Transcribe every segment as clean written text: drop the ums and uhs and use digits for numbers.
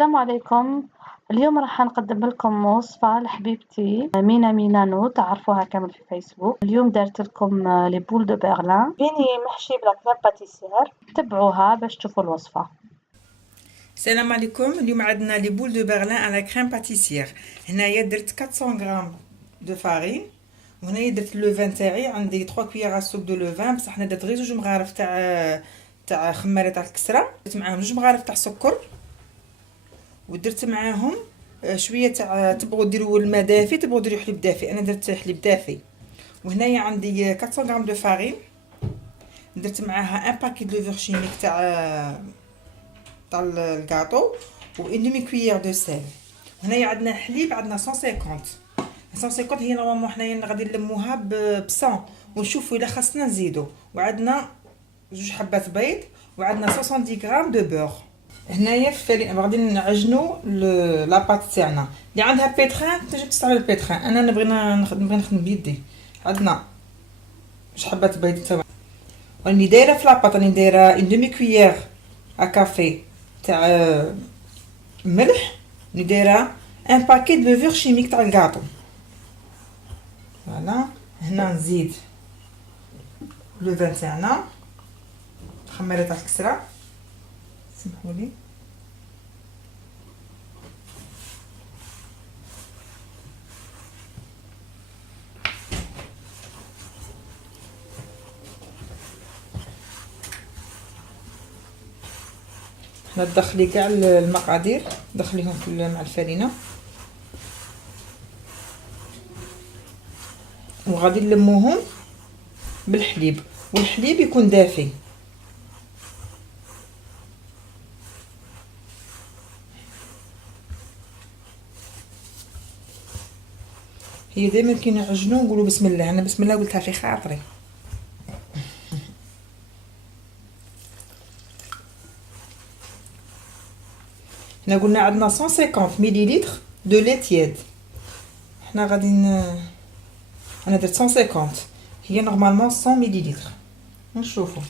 السلام عليكم. اليوم راح نقدم لكم وصفة لحبيبتي مينا مينانو، تعرفوها كامل في فيسبوك. اليوم دارت لكم لي بول دو برلين بيني محشي بلا كريم باتيسير. تبعوها باش تشوفوا الوصفة. السلام عليكم. اليوم عندنا لي بول دو برلين على كريم باتيسير. هنايا درت 400 غرام دو فارين، وهنايا درت اللوفان تاعي. عندي 3 كوييرات سوب دو لوفان، بصح حنا درت غير 2 مغارف تاع خميره تاع الكسره. درت معاهم 2 مغارف تاع سكر، ودرت معاهم شويه تاع، تبغوا ديروا الماء دافي تبغوا ديروا حليب دافي، انا درت حليب دافي. وهنايا عندي 400 غرام دو فارين، درت معاها ان باكي دو لوفر شيميك تاع الكاطو، و une demi cuillère de sel. هنايا عندنا حليب، عندنا 150 هي نورمالمون حنايا غادي نلموها ب 100 ونشوفوا الا خاصنا نزيدو. وعندنا 2 حبات بيض، وعندنا 70 غرام دو بور. هنايا في غادي نعجنوا لاباط تاعنا. اللي عندها بيتران تنجم تستعمل البيتران، انا نبغي نخدم بيدي. عندنا 2 حبات بيض تاع، راني دايره في لاباط، راني دايره une demi cuillère à café تاع ملح، نديرها ان باكي دو لوفر شيميك تاع الكاطو. فوالا هنا نزيد لوفان تاعنا، خميره تاع الكسره، سمحولي. هنا تدخلي كاع المقادير، دخليهم مع الفرينه، وغادي نلموهم بالحليب، والحليب يكون دافي. هي دائما كي نعجنوا نقولوا بسم الله، انا بسم الله قلتها في خاطري. هنا قلنا عندنا 150 مليلتر دو لي تياد، حنا غادي انا درت 150، هي نورمالمون 100 مليلتر. نشوفوا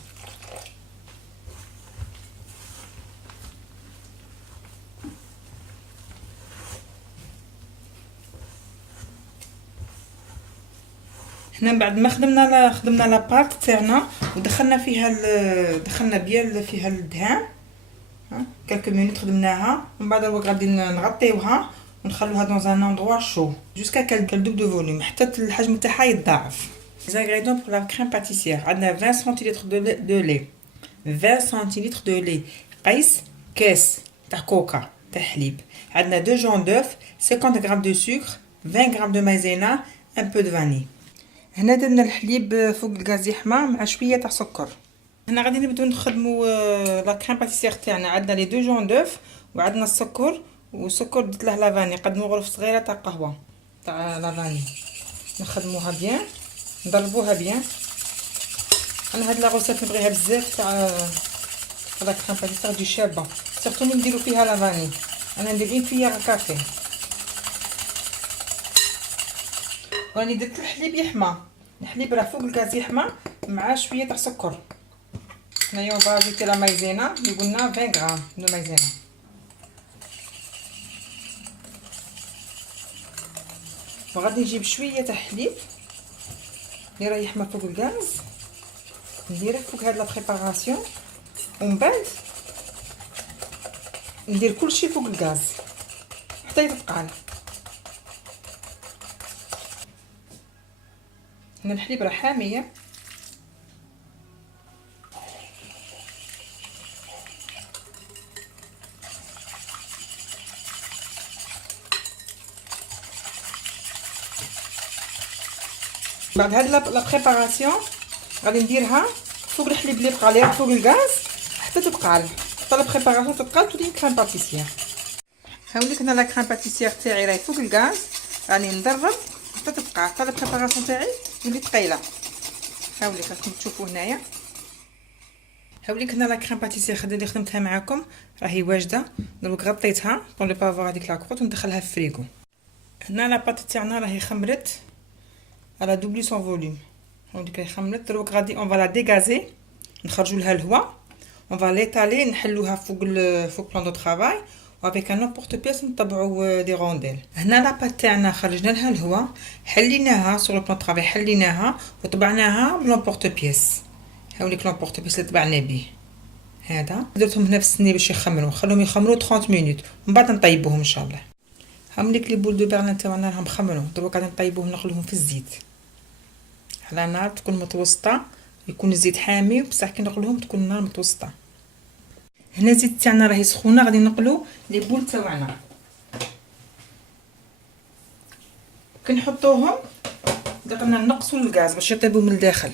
هنا بعد ما خدمنا لاباط تاعنا، ودخلنا فيها دخلنا بيان فيها الدهان، كالك مينوت خدمناها. ومن بعد غادي نغطيوها ونخلوها دون ان اندروا شو جوسكا كال دوب دو فوليوم، حتى الحجم تاعها يتضاعف. Les ingrédients pour la crème pâtissière: عندنا 20 سنتيلتر دو لي، 20 سنتيلتر دو لي قيس، كاس تاع كوكا تاع حليب. عندنا 2 جون دوف، 50 غرام دو سكر، 20 غرام دو مايزينا، ان بو دو فاني. هنا درنا الحليب فوق الغاز يحمى مع شويه تاع سكر. هنا غادي نبداو نخدموا لا كريم باتيسير تاعنا. عندنا لي 2 جون دوف، وعندنا السكر، والسكر درت له لافاني، قدموا غرف صغيره تاع قهوه تاع لافاني. نخدموها بيان، نضربوها بيان. انا هاد لا غوسيت نبغيها بزاف تاع لا كريم باتيسير تجي شابه، سيرتو ملي نديرو فيها لافاني. انا ندير 1 كويير كافي. راني درت الحليب يحمى، الحليب راه فوق الغاز يحمى مع شويه تاع سكر. هنايا بازيتي لا مايزينا اللي قلنا 20 غرام دو مايزينا. وغادي نجيب شويه تاع حليب اللي راه يحمى فوق الغاز، نديره فوق هاد لا بريباراسيون، ومن بعد ندير كلشي فوق الغاز حتى يتقال. هنا الحليب راه حاميه، بعد هاد لا بريباراسيون غادي نديرها فوق الحليب اللي بقى لي فوق الغاز حتى تتقال، حتى لا بريباراسيون تتقال تولي كريم باتيسير. هاوليك هنا لا كريم باتيسير تاعي راهي فوق الغاز، راني ندرب حتى تتقال، حتى لا بريباراسيون تاعي تولي ثقيله. هاوليك راكم تشوفوا هنايا. هاوليك هنا لا كريم باتيسير اللي خدمتها معاكم راهي واجده. دروك غطيتها بون لو بافوار هذيك لاكروت وندخلها في الفريغو. هنا لاباط تاعنا راهي خمرت على دوبلي سون فوليوم. هاوليك راهي خمرت. دروك غادي اون فالا ديغازي، نخرجوا لها الهواء، اون فا ليطالي، نحلوها فوق بلان دو طرافاي، وافيك ان بورت بيس نطبعوا دي رونديل. هنا لاباط تاعنا خرجنا لها الهواء، حليناها سور لو بلون طرافاي، حليناها وطبعناها بلون بورت بيس. هاوليك لون بورت بيس اللي طبعنا به هذا. درتهم هنا في السني باش يخمروا، نخليهم يخمروا 30 مينوت ومن بعد نطيبوهم ان شاء الله. هاوليك لي بول دو بيرلان تاعنا راهم خمروا، دروك قاعدين نطيبوهم نخلوهم في الزيت على نار تكون متوسطه، يكون الزيت حامي بصح كي نقلوهم تكون النار متوسطه. هنا الزيت تاعنا راهي سخونه، غادي نقلو لي بول تاعنا كنحطوهم درنا نقصوا الغاز باش يطيبوا من الداخل.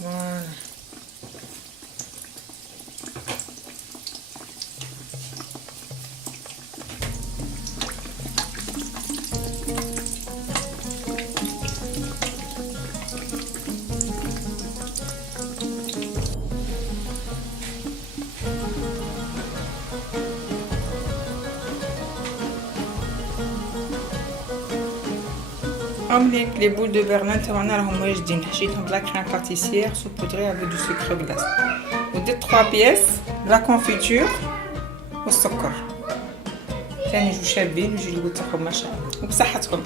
فوالا هاوليك لي بول دو برلين تاعنا راهم واجدين، حشيتهم بلا كريم باتيسير سوبودري افيك دو سكر غلاس، وديت 3 بياس لا كونفيتور والسكر ثاني جو شابين ويجي القوت تاعهم ما شاء الله وبصحتكم.